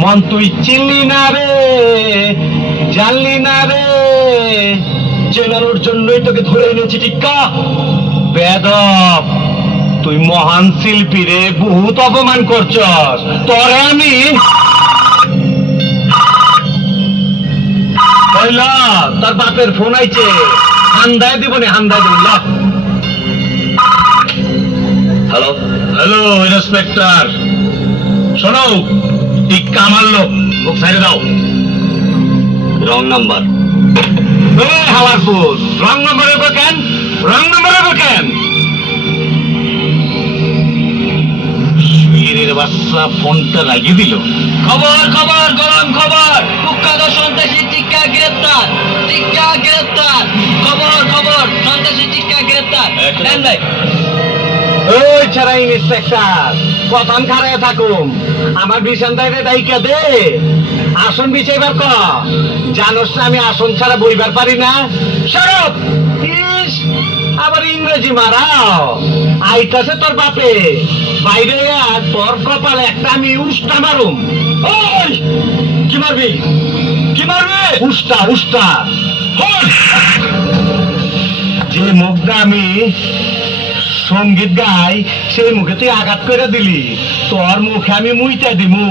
মন তুই চিনলি না রে, জানলি না রে, চেনানোর জন্যই তোকে ধরে এনেছি টিক্কা। বেদব, তুই মহান শিল্পী রে, বহুত অপমান করছস। তোরে আমি কইলা তোর বাপের ফোন আইছে, হান্দায় দিব নে, হান্দায় দিব। হ্যালো হ্যালো ইন্সপেক্টর, শোনো, টিক্কা মারলো, লোক সাইডে দাও। Wrong number. হাওয়ারপুর, রং নাম্বার হবে কেন? রং নাম্বার হবে কেন? শিরের বাচ্চা ফোনটা লাগিয়ে দিল। খবর খবর গরম খবর, কুখ্যাত সন্ত্রাসী টিক্কা গ্রেপ্তার, টিক্কা গ্রেপ্তার। খবর খবর, সন্ত্রাসী টিক্কা গ্রেপ্তার। দেন ভাই। ওই ছাড়া ইন্সপেক্টর, প্রথম খারায় থাকুম, আমার বিছান দাইরে দাইকা দে, আসন বিছাইবার ক। জানোস না আমি আসন ছাড়া বইবার পারি না। সরব ইস, আবার ইংরেজি মারাও। আইতাছে তোর বাপে, বাইরে আর তোর কপালে একটা আমি উষ্টা মারুম। ওই কি মারবি? কি মারবি? উষ্টা উষ্টা। যে মুখটা আমি সঙ্গীত গাই, সেই মুখে তুই আঘাত করে দিলি, তোর মুখে আমি মুইটা দিমু।